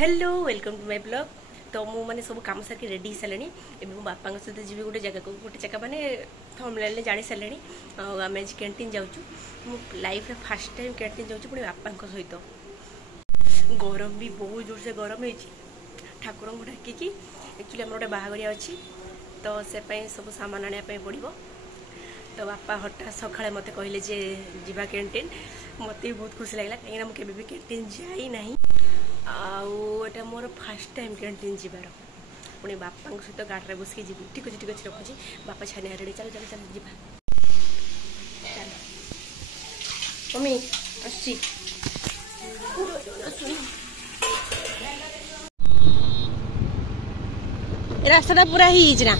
Hello welcome to my blog. तो मु माने सब काम सारी रेडी सारे एवं मो बापा सहित जी गोटे जगह को गोटे जगह मैंने थंबनेल जानी सारे आम आज कैंटीन जाऊँ मो लाइफ फास्ट टाइम कैंटीन जाऊँ पुणी बापा सहित। गरम भी बहुत जोर से गरम हो ठाकुर को डाकिकी एक्चुअली आम गोटे बाहाघरिया अच्छी तो से सब सामान आने पड़ो। तो बापा हठात सकाଳେ मत कहले जे जीवा कैंटीन मत भी बहुत खुशी लगे कहीं मुझे केबे भी कैंटीन जाई नहीं आटा मोर फास्ट टाइम कैंटीन जीवार पुणी बापा सहित गाड़ी बस जी ठीक अच्छे रखुची बापा छाने रेडी चल चल चल जी मम्मी आसी रास्ता पूरा ही ना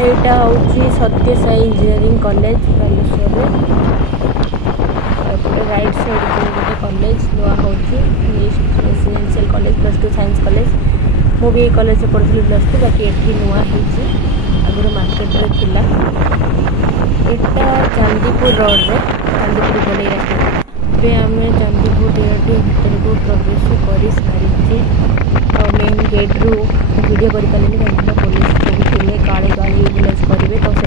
यहाँ हूँ सत्य Sai engineering college Baleshwar right side गोटे कॉलेज नुआ हूँ रेसिडेंशियल कॉलेज +2 साइंस कॉलेज मुझे कॉलेज पढ़ी +2 बाकी ये नुआ आगुरी मार्केट में थिला यहाँ चांदीपुर रोड रे चांदीपुर गले रास्ता आम चांदीपुर डेटी भितर को प्रवेश कर सारी मेन गेट रू वीडियो कर पुलिस सब थे काले गाड़ी यूटिलाइज करेंगे तो से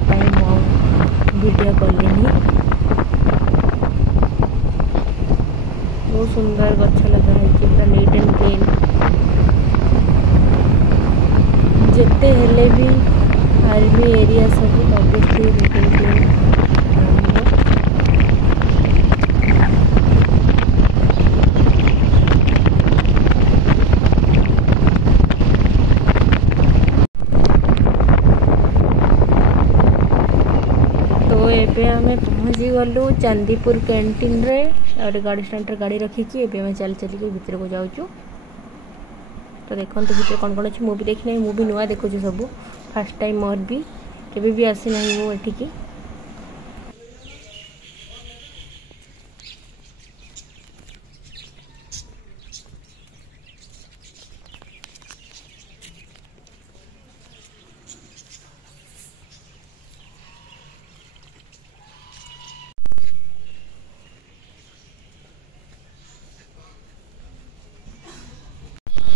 वीडियो कली बहुत सुंदर गछ लगा है पूरा नीट एंड क्लीन जिते हेले भी आर्मी एरिया सब ऑब्वियसली नीट एंड क्लीन आम पहुँची गलु चांदीपुर कैंटीन रे और गाड़ी स्टैंड गाड़ी रखिकी एवं चल चल के भीतर को जाऊँ। तो देखो भीतर कौन कौन अच्छी मुझे देखना मुझे नुआ देखु सब फास्ट टाइम मोर भी केबे भी आसी ना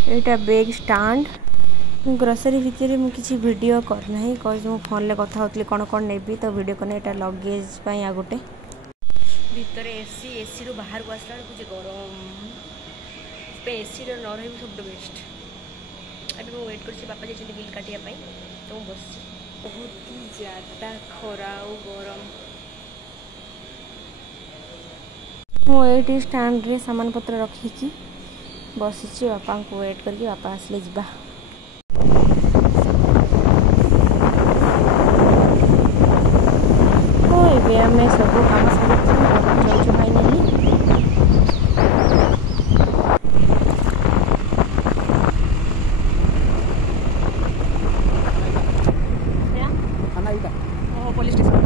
मुझे यहाँ बैग स्टाण्ड ग्रोसरी भितर मुझे वीडियो करना कह मो फोन में कथा होती कौन कौन नेबी तो वीडियो करना यहाँ लगेज आ गोटे भितर एसी एसी रू बाहर को आसला गरम एसी न रही सब बेस्ट अभी मुझे वेट कर बापा जाइए बिल काटापी तो मुझे बस बहुत ज़्यादा खरा और गरम मुझे स्टाण्ड रे सामान पत्र रखिकी बसी बापा को वेट करके बापा आसले जा आम सब काम सारी finally police station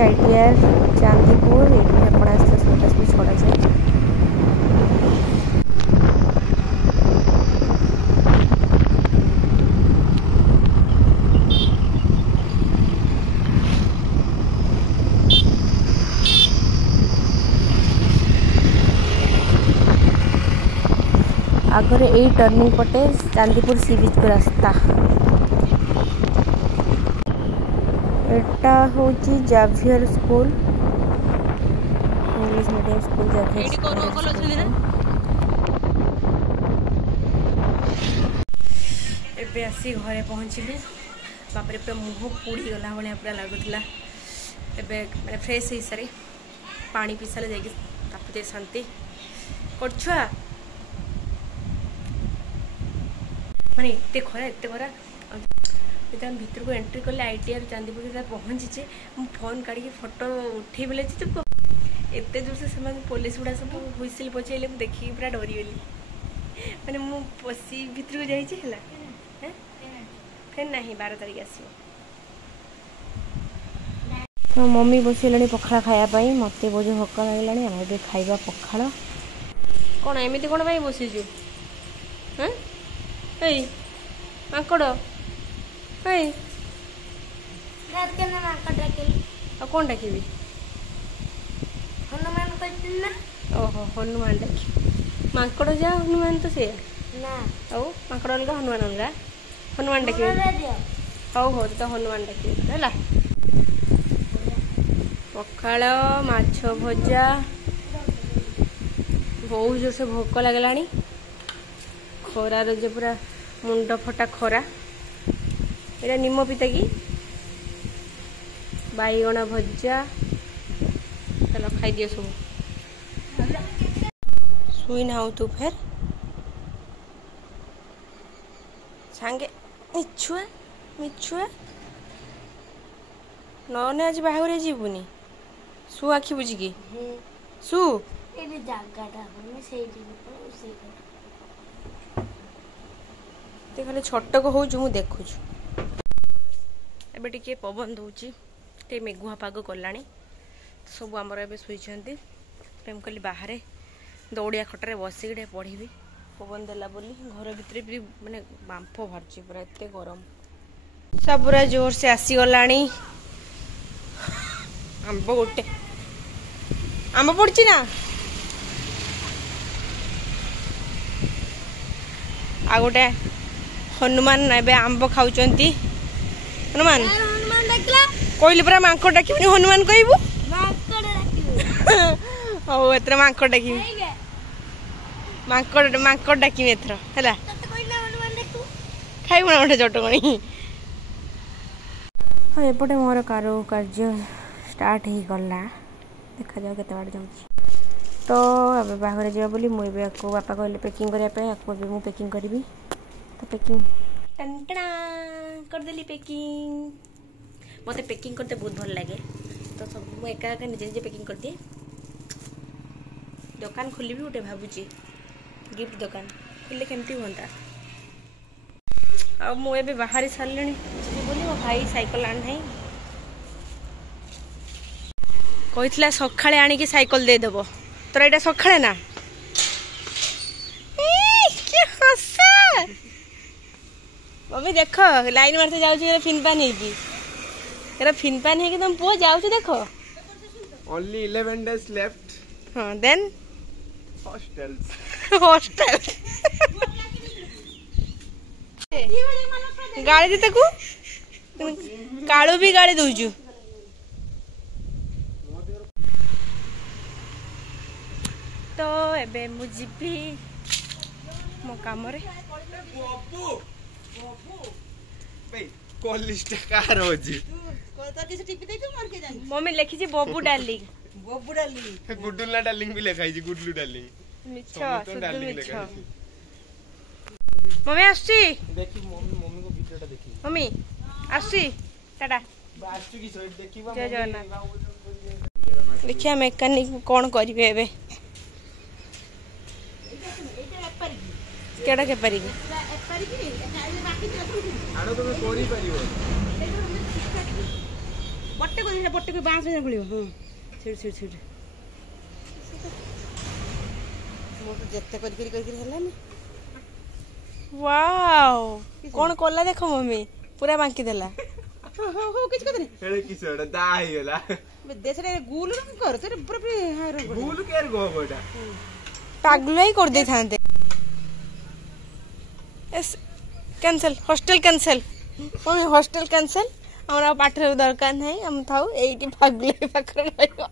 ITR Chandipur आगे यही टर्निंग पटे चांदीपुर सी बीच को रास्ता एटा हूँ Xavier school English medium school Xavier एबे आसी घरे पहुँचली बाप रे पूरा मुँह पोड़ी गला भाया पूरा लगुला एबे मैंने फ्रेश हो सारी पानी पी सारे जाकि तापते शांति करछुआ माने एते खरा जब भितर को एंट्री कले आईटीआर चांदीपुर पहुँचे मुझे फोन काढ़ी फोटो उठे बोले एते दूर से पुलिस गुड़ा सब हुइसिल बजेले देखिए पूरा डरीगली मैंने मु पशी भितर को जाइए फिर नहीं 12 तारिख आसो तो मम्मी बसैले पखाड़ खायापाई मत बहुत भोक लगे आम ए खाଇବା पखाड़ कौन एमती कौन पाई बसीचु माकड़ कौन डाकि हनुमान ओहो हनुमान डाक माकड़ जा हनुमान तो से माकड़ अलग हनुमान अलग हनुमान डाक हौ हौ तो हनुमान डाक पखाड़ माछ भजा बहुत जोर से भोक लगलानी खरार जो पूरा मुंड फटा खरा ये निम पिता कि बैगण भजा चलो खाई दियो सब शुई ना तू फेर सांगे मिछुआ मिछुआ नने आज बाहर जीवनी शु आखि बुझिकी शु खाली छटक हो देखु एबे टिके पवन दौची टे मेघुआ पाग कलानी सब आमर ए शुई कहली बाहर दौड़िया खटर बसिक पढ़ी पवन देला बोली घर भितर भी माने बांफ बाहर पूरा एत गरम सब पूरा जोर से आसीगलानी आंब गोटे आंब पड़ी ना आ गोटे हनुमान एबे आंब खाऊचंती हनुमान कहली पूरा मांकड़ डाकिबनी हनुमान कहबू ओ एथर मांकड़ डाकिबी मांकड़ डाकिबी एथर हैला खाइबू ना गोटे चटकणी हाँ एपटे मोर कार्य स्टार्ट हो गला देखा जाओ केते बार जाऊँ तो अब बाहर जावा बोली मुझे आपको बापा कहले पैकिंग करने आपको मुझे पैकिंग करी तो पैकिंग टंटना करदेली पैकिंग मत पैकिंग करते बहुत भल लगे तो सब मुझे एका एका निजे निजे पैकिंग कर दिए दुकान खोली गोटे भावुची गिफ्ट दुकान खोले केमती हाँ आ मुझे बाहरी सारे जी बोली मो भाई साइकिल आना कही सकाଳେ आनिकी साइकिल देदेव तोर यहाँ सकाଳେ ना मम्मी देख लाइन मारते जाऊँ फिन पान हो फिन पान हो तुम पुओ जाऊ देख only 11 days left हाँ देन hostels गाड़ी दे ताकू कालू भी गाड़ी दौचु तो एबे मु जीवी मो काम रे मम्मी लिखी बबू डार्लिंग गुड्डुला डार्लिंग भी लिखाई गुड्लू डार्लिंग मिछ मम्मी आसी देखी मम्मी को वीडियोटा देखी मम्मी आसी टाटा आसु की सोई देखिबा जय जगन्नाथ देखिया मेकानिक कोन करिवे एबे केडा के पारी आनो तो कोरी परिबो बट्टे को बांस में पड़ियो हां छिड़ मोर जत्ते कर हला ना वाओ कौन कला देख मम्मी पूरा बांकी देला हो किछ कत नहीं हेले किसोडा दा ही गेला देश रे गुल कर तो पूरा हां गुल केर गो गोटा पागल ही कर दे थांते cancel hostel cancel mummy hostel cancel हमरा पाठ दरकार नहीं हम थाऊ एठी भागले पाखर रहइबो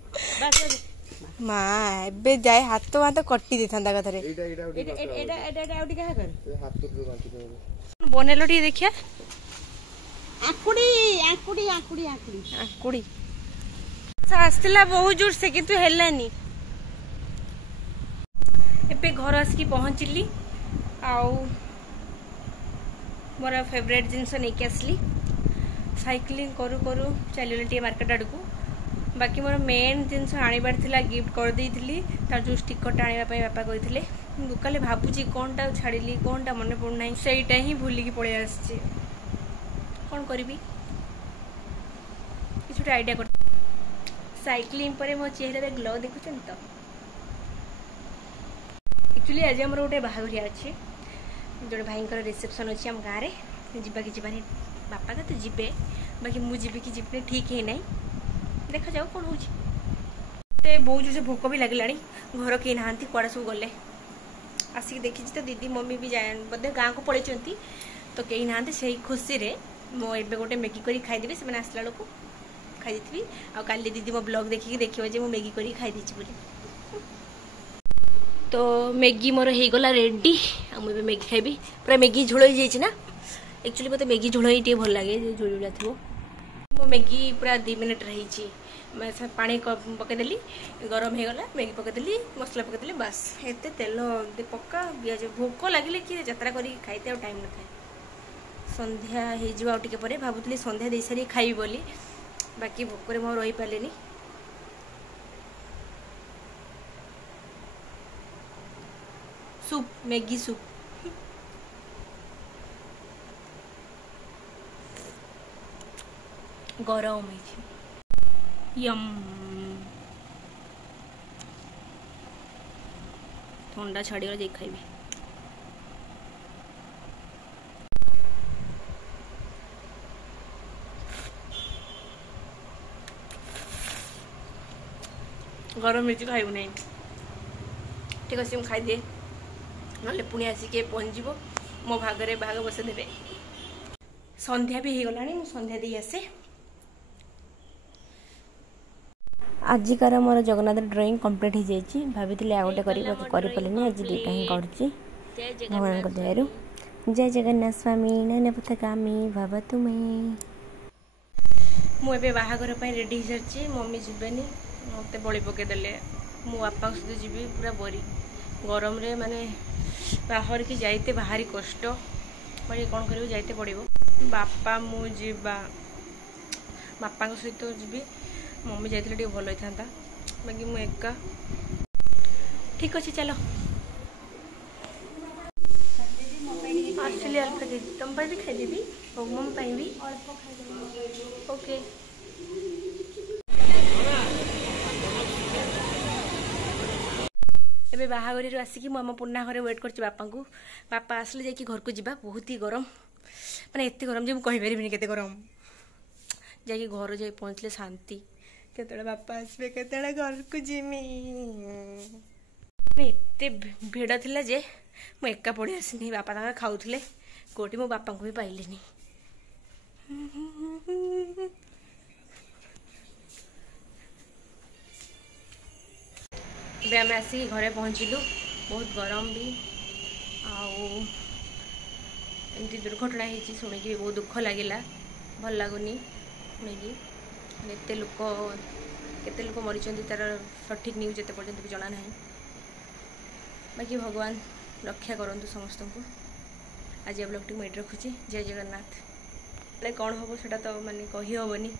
मा एबे जाय हाथ हाथ कटि देथांदा कथरे एटा आउटी का कर हाथ तो बांटी दे बनेलो टी देखिया आकुड़ी आकुड़ी आकुड़ी आकुड़ी आकुड़ी आसला बहुत जोर से किंतु हेलानी एबे घर आसिकी पहुँचली आउ मोर फेवरेट जिनस नहीं आसली साइक्लिंग करू करू चलने टे मार्केट आड़ को बाकी मोर मेन जिनस आनिबार थिला गिफ्ट कर देइथिली तार जो स्टिकर आनिबा पई बापा कहिथिले दुकाले भाबुची कोनटा छाड़िली कोनटा मन पड़ना सेटा ही भूलिकी पळे आछे कोन करबी किछुटा आइडिया कर साइक्लिंग पर मो चेहरा ग्लो देखुछन तो एक्चुअली आज आम गोटे बाहाघरिया अच्छे जो भाई रिसेप्शन अच्छी आम गाँव में जीवा कि जीवानी बापा तो जीवे बाकी मुझे कि जीवने ठीक है ना देखा जाओ कौन हो बहुत जो भोक भी लगे घर कहीं ना कड़ा सब गले आसिक देखी तो दीदी मम्मी भी जाए बोधे गाँव को पलैंती तो कहीं ना से खुशी रे मो एबे गोटे मैगी कर खाईदेवी से आसला बेलू खाई थी आ काली दीदी मो ब्लॉग देखिए देखिए मो मैगी कर खाई बोली तो मैगी मोर हो गला रेडी आ मुझे मैगी खाइबी पूरा मैगी झोल हो जाइए ना एक्चुअली मत मैगी झोल ही भल लगे झोलुला थो मो मैगी पूरा 2 मिनट रही पानी पकईदेली गरम हो गला मैगी पकईदेली मसला पकईदेली बास एत तेल पक्का पिज भोक लगे कि यात्रा कर खाइते टाइम न था संध्या हो भावुली संध्या दे सारी खाइबी बोली बाकी भोकर मो रही पारे सूप मैगी सूप गरम यम ठंडा छाड़ी गला खाइबी गरम मिर्ची खाइबू नहीं ठीक अच्छे मुझे खाईदे ना पुणी आसिके पहुँचो मो भागरे भाग बस देवे संध्या भी हो गला संध्या दे आसे आजिकार मोर जगन्नाथ ड्रॉइंग कंप्लीट हो जाइए भाभी आ गोटे करें आज दुईटा ही करुच्ची भगवान दयारू जय जगन्नाथ स्वामी नैन पथगामी भाव तुम्हें मुझे बाहागर रेडी हो सारी मम्मी जीवेनि मत बड़ी पकईदे मो बापा सहित जी पूरा बरी गरम रे माने बाहर की जाइते भारी कष्ट मैं कौन कर जाइते पड़ो बापा मु जीवा बापा सहित जी मम्मी जाइए भल होता बाकी मु एका ठीक अच्छे चलो आसली अल्प खाई तुम भी खाईदेवी और मम्मी भी ओके एबे बाहाघर आसिकी मो पुना घरे वेट कर बापा को बापा आसले जाकि घर को जीवा बहुत ही गरम माने एत गरम जो मुझे कहींपारि केते गरम जाकि घर जाई पहुँचले शांति केतले बापा आसबे केतले घर को जिमी एते भिड़ थिला जे मु एका पड़ी आसनी बापा ताका खाउथले कोटी मो बापा को भी पाइलेनी ଏବେ ଆମେ ଆସିକି ଘରେ ପହଞ୍ଚିଲୁ ବହୁତ ଗରମ ବି ଆଉ ଏମିତି ଦୁର୍ଘଟଣା ହେଇଛି ଶୁଣିକି ବହୁତ ଦୁଃଖ ଲାଗିଲା ଭଲ ଲାଗୁନି ଶୁଣିକି କେତେ ଲୋକ ମରିଛନ୍ତି ତାର ସଠିକ୍ ନ୍ୟୁଜ୍ ଏତେ ପର୍ଯ୍ୟନ୍ତ ବି ଜଣା ନାହିଁ ବାକି ଭଗବାନ ରକ୍ଷା କରନ୍ତୁ ସମସ୍ତଙ୍କୁ ଆଜି ବ୍ଲଗ୍ଟି ମୁଁ ଏଇଠି ରଖୁଛି ଜୟ ଜଗନ୍ନାଥ କ'ଣ ହେବ ସେଇଟା ତ ମାନେ କହି ହେବନି